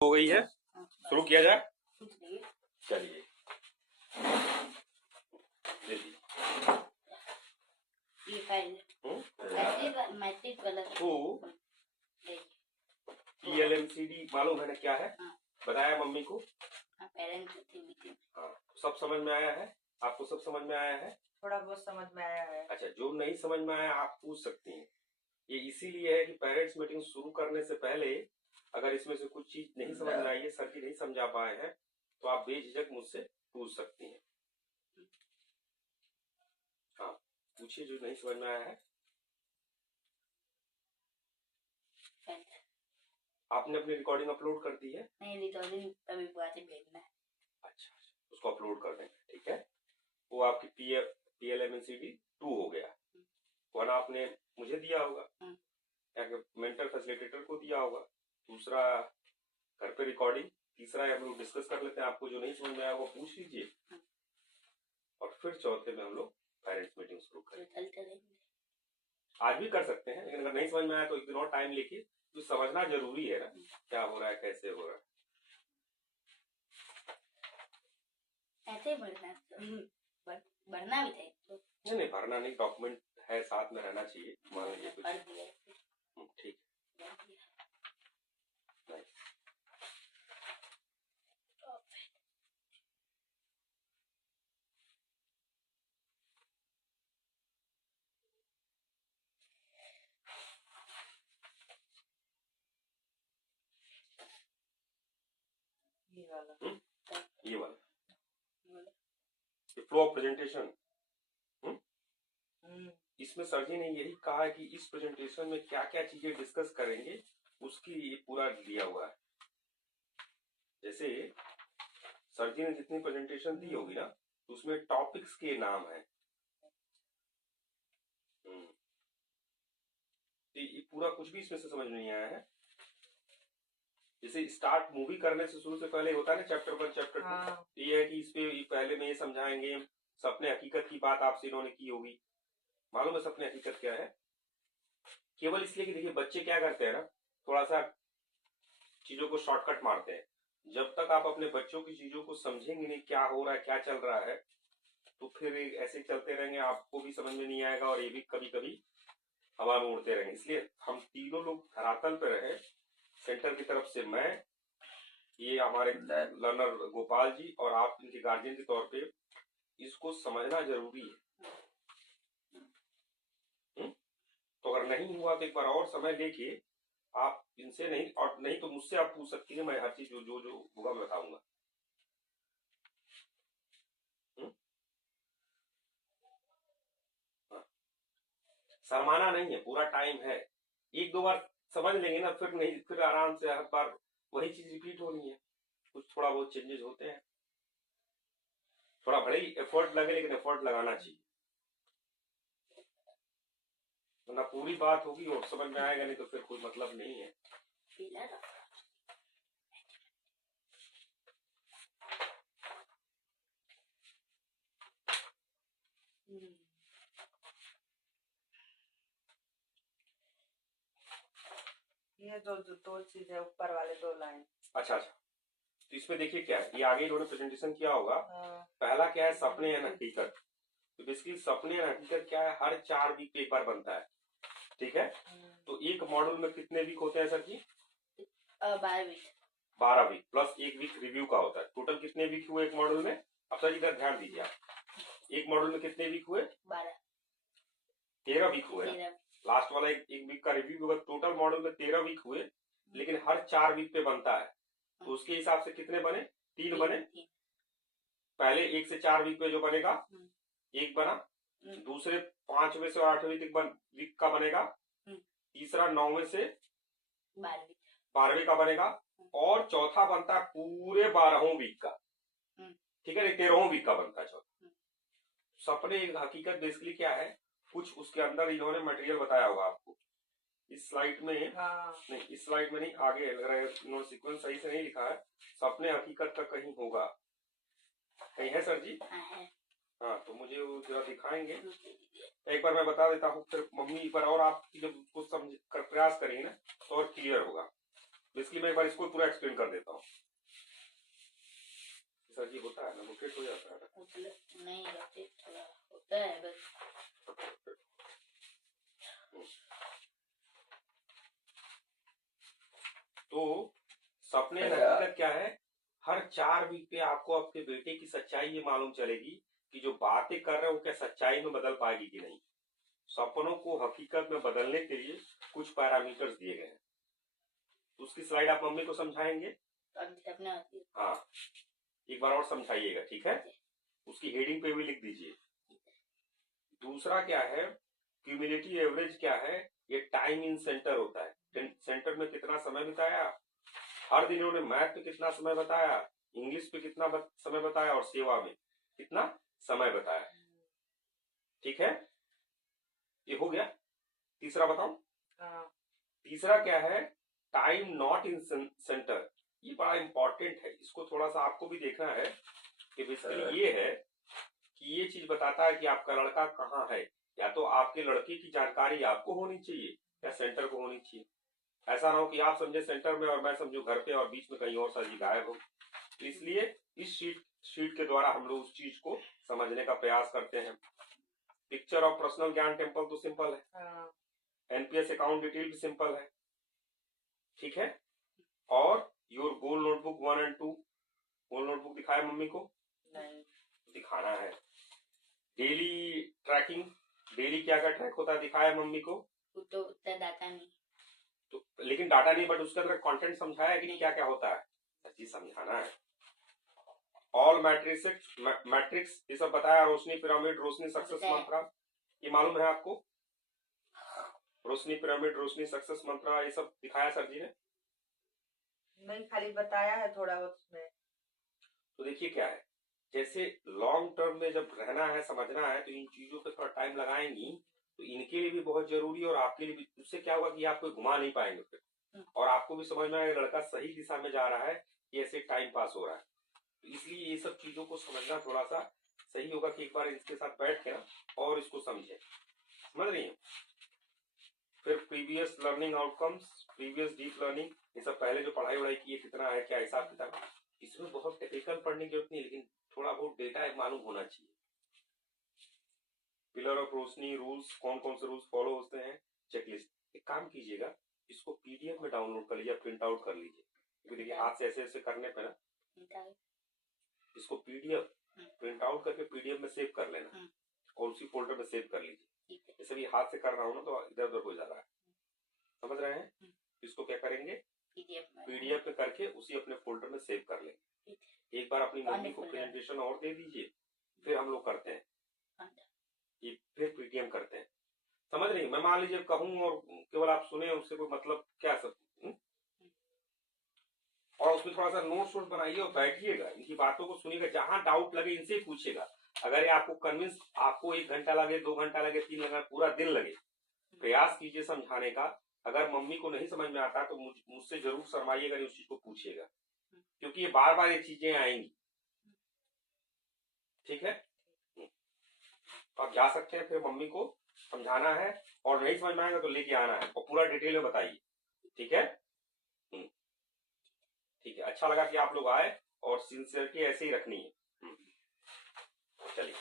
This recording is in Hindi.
हो गई है। शुरू किया जाए। चलिए देखिए। तो PLMCD मालूम है ना क्या है? बताया मम्मी को। हाँ, सब समझ में आया है? आपको सब समझ में आया है? थोड़ा बहुत समझ में आया है। अच्छा, जो नहीं समझ में आया आप पूछ सकती हैं। ये इसीलिए है कि पेरेंट्स मीटिंग शुरू करने से पहले अगर इसमें से कुछ चीज नहीं समझ में आई है, सर जी नहीं समझा पाए हैं, तो आप बेझिझक मुझसे पूछ सकती हैं। हाँ, पूछिए जो नहीं समझ में आया है। आपने अपनी रिकॉर्डिंग अपलोड कर दी है? नहीं, रिकॉर्डिंग अभी बाद में भेजना है। अच्छा, उसको अपलोड कर देंगे, ठीक है। वो आपकी PLMNCD 2 हो गया। वन आपने मुझे दिया होगा या मेंटर फैसिलिटेटर को दिया होगा, दूसरा घर पे रिकॉर्डिंग, तीसरा हम लोग डिस्कस कर लेते हैं। आपको जो नहीं समझ में आया वो पूछ लीजिए और फिर चौथे में हम लोग पेरेंट्स मीटिंग शुरू करेंगे। आज भी कर सकते हैं, लेकिन अगर नहीं समझ में आया तो एक दिन और टाइम लेके, तो समझना जरूरी है ना क्या हो रहा है, कैसे हो रहा है। ऐसे बढ़ना बढ़ना भी थे तो नहीं, भरना नहीं, डॉक्यूमेंट है साथ में रहना चाहिए। मान लीजिए कुछ ठीक ये वाला फ्लो ऑफ प्रेजेंटेशन। इसमें सर जी ने यही कहा है कि इस प्रेजेंटेशन में क्या क्या चीजें डिस्कस करेंगे उसकी ये पूरा दिया हुआ है। जैसे सर जी ने जितनी प्रेजेंटेशन दी होगी ना, तो उसमें टॉपिक्स के नाम है। तो ये पूरा कुछ भी इसमें से समझ नहीं आया है। जैसे स्टार्ट मूवी करने से शुरू से पहले होता है ना चैप्टर 1 चैप्टर 2, ये है कि इस पे पहले में ये समझाएंगे सपने हकीकत की बात आपसे इन्होंने की होगी। मालूम है सपने हकीकत क्या है? केवल इसलिए कि देखिए बच्चे क्या करते हैं ना, थोड़ा सा चीजों को शॉर्टकट मारते हैं। जब तक आप अपने बच्चों की चीजों को समझेंगे नहीं क्या हो रहा है क्या चल रहा है, तो फिर ऐसे चलते रहेंगे, आपको भी समझ में नहीं आएगा और ये भी कभी कभी हवा में उड़ते रहेंगे। इसलिए हम तीनों लोग धरातल पे रहे, सेंटर की तरफ से मैं, ये हमारे लर्नर गोपाल जी और आप इनके गार्जियन के तौर पे इसको समझना जरूरी है। तो अगर नहीं हुआ तो एक बार और समय लेके आप इनसे नहीं, और नहीं तो मुझसे आप पूछ सकती हैं, मैं हर चीज जो जो जो होगा मैं बताऊंगा। शर्माना नहीं है, पूरा टाइम है। एक दो बार समझ लेंगे ना, फिर नहीं, फिर आराम से हर बार वही चीज रिपीट होनी है। कुछ थोड़ा बहुत चेंजेस होते हैं, थोड़ा भले ही एफर्ट लगे, लेकिन एफर्ट लगाना चाहिए, वरना पूरी बात होगी और समझ में आएगा नहीं तो फिर कोई मतलब नहीं है। ये दो चीज है, ऊपर वाले 2 लाइन। अच्छा, तो इसमें देखिए क्या है, ये आगे इन्होंने प्रेजेंटेशन किया होगा। पहला क्या है, सपने या हकीकत। तो बेसिकली सपने या हकीकत क्या है, हर 4 वीक पे एक बार बनता है, ठीक है। तो एक मॉड्यूल में कितने वीक होते हैं सर जी? 12 वीक प्लस एक वीक रिव्यू का होता है। टोटल कितने वीक हुए एक मॉड्यूल में? अब सर इधर ध्यान दीजिए आप, एक मॉड्यूल में कितने वीक हुए? 13 वीक हुए। लास्ट वाला एक वीक का रिव्यू होगा, टोटल मॉड्यूल में 13 वीक हुए, लेकिन हर 4 वीक पे बनता है। तो उसके हिसाब से कितने बने? 3 बने। पहले 1 से 4 वीक में जो बनेगा एक बना, दूसरे 5वें से 8वें वीक का बनेगा, तीसरा 9वें से 12वें का बनेगा, और चौथा बनता है पूरे 12वें वीक का, ठीक है। 13वें वीक का बनता है चौथा। सपने एक हकीकत बेसिकली क्या है, कुछ उसके अंदर इन्होंने मटेरियल बताया होगा आपको इस स्लाइड में। नहीं, इस स्लाइड में नहीं, आगे इन्होंने सीक्वेंस सही से नहीं लिखा है। सपने हकीकत का कहीं होगा, कहीं है सर जी? हाँ, तो मुझे वो जरा दिखाएंगे। एक बार मैं बता देता हूँ, फिर मम्मी एक बार और आप जब उसको समझ कर प्रयास करेंगे ना तो और क्लियर होगा। इसलिए मैं एक बार इसको पूरा एक्सप्लेन कर देता हूँ। सर जी होता है ना, रोटेट हो जाता है ना, मतलब नहीं रोटेट थोड़ा होता है बस। तो सपने हकीकत क्या है, हर 4 वीक पे आपको आपके बेटे की सच्चाई ये मालूम चलेगी कि जो बातें कर रहे हैं वो क्या सच्चाई में बदल पाएगी कि नहीं। सपनों को हकीकत में बदलने के लिए कुछ पैरामीटर्स दिए गए हैं। उसकी स्लाइड आप मम्मी को समझाएंगे? सपना होती है। हाँ, एक बार और समझाइएगा, ठीक है? उसकी हेडिंग पे भी लिख दीजिए। दूसरा क्या है, क्यूमुलेटिव एवरेज क्या है, ये टाइम इन सेंटर होता है। सेंटर में कितना समय बिताया, हर दिन उन्होंने मैथ पे कितना समय बताया, इंग्लिश पे कितना समय बताया और सेवा में कितना समय बताया। ठीक है, ये हो गया। तीसरा बताओ। तीसरा क्या है, टाइम नॉट इन सेंटर। ये बड़ा इंपॉर्टेंट है, इसको थोड़ा सा आपको भी देखना है कि बेसिकली ये है कि ये चीज बताता है कि आपका लड़का कहाँ है। या तो आपके लड़के की जानकारी आपको होनी चाहिए या सेंटर को होनी चाहिए। ऐसा ना हो कि आप समझे सेंटर में और मैं समझू घर पे और बीच में कहीं और सा जी गायब हो। तो इसलिए इस शीट के द्वारा हम लोग उस चीज को समझने का प्रयास करते हैं। पिक्चर ऑफ पर्सनल ज्ञान टेम्पल तो सिंपल है, एनपीएस अकाउंट डिटेल भी सिंपल है, ठीक है। और योर गोल नोटबुक 1 और 2, गोल नोटबुक दिखाया मम्मी को? नहीं दिखाना है। डेली ट्रैकिंग, डेली क्या क्या ट्रैक होता है दिखाया मम्मी को? तो उतना डाटा नहीं। तो लेकिन डाटा नहीं, बट उसके अंदर कंटेंट समझाया है कि नहीं, क्या क्या होता है, चीज समझाना है। ऑल मैट्रिक्स ये सब बताया। रोशनी पिरामिड, रोशनी सक्सेस मंत्रा, ये मालूम है आपको? रोशनी पिरामिड, रोशनी सक्सेस मंत्रा, ये सब दिखाया सर जी ने? नहीं, खाली बताया है थोड़ा बहुत उसमें। तो देखिए क्या है, जैसे लॉन्ग टर्म में जब रहना है, समझना है, तो इन चीजों पे थोड़ा टाइम लगाएंगी तो इनके लिए भी बहुत जरूरी और आपके लिए भी। उससे क्या होगा कि आप कोई घुमा नहीं पाएंगे फिर, और आपको भी समझ में आएगा लड़का सही दिशा में जा रहा है कि ऐसे टाइम पास हो रहा है। तो इसलिए ये सब चीजों को समझना थोड़ा सा सही होगा कि एक बार इसके साथ बैठ के ना और इसको समझे। समझ रही है? फिर previous learning outcomes, previous deep learning, ये सब पहले जो पढ़ाई वढ़ाई की है कितना है, क्या हिसाब किताब। इसमें बहुत टेक्निकल पढ़ने की जरूरत नहीं, लेकिन थोड़ा बहुत डेटा मालूम होना चाहिए। पिलर ऑफ रोशनी रूल्स, कौन कौन से रूल्स फॉलो होते हैं, चेकलिस्ट। एक काम कीजिएगा, इसको पीडीएफ में डाउनलोड कर लीजिए, प्रिंट आउट कर लीजिए, क्योंकि देखिए हाथ से ऐसे ऐसे करने पे ना, इसको पीडीएफ प्रिंट आउट करके पीडीएफ में सेव कर लेना और उसी फोल्डर में सेव कर लीजिए। जैसे भी हाथ से कर रहा हूँ ना तो इधर उधर हो जा रहा है, समझ रहे हैं? इसको क्या करेंगे, पीडीएफ में करके उसी अपने फोल्डर में सेव कर लेंगे। एक बार अपनी मम्मी को प्रेजेंटेशन और दे दीजिए, फिर हम लोग करते हैं ये, फिर पीटीएम करते हैं। समझ रही? मैं मान लीजिए कहूँ और केवल आप सुने, उससे कोई मतलब क्या सब। और उसमें थोड़ा सा नोट्स वोट्स बनाइए और बैठिएगा, इनकी बातों को सुनिएगा, जहां डाउट लगे इनसे ही पूछिएगा। अगर ये आपको कन्विंस, आपको 1 घंटा लगे, 2 घंटा लगे, 3 लगे, पूरा दिन लगे, प्रयास कीजिए समझाने का। अगर मम्मी को नहीं समझ में आता तो मुझसे जरूर शर्माइएगा, उस चीज को पूछिएगा, क्योंकि ये बार बार ये चीजें आएंगी। ठीक है, तो आप जा सकते हैं, फिर मम्मी को समझाना है, और नहीं समझ में आएगा तो लेके आना है और पूरा डिटेल में बताइए। ठीक है? ठीक है, अच्छा लगा कि आप लोग आए, और सिंसियरिटी ऐसे ही रखनी है। चलिए।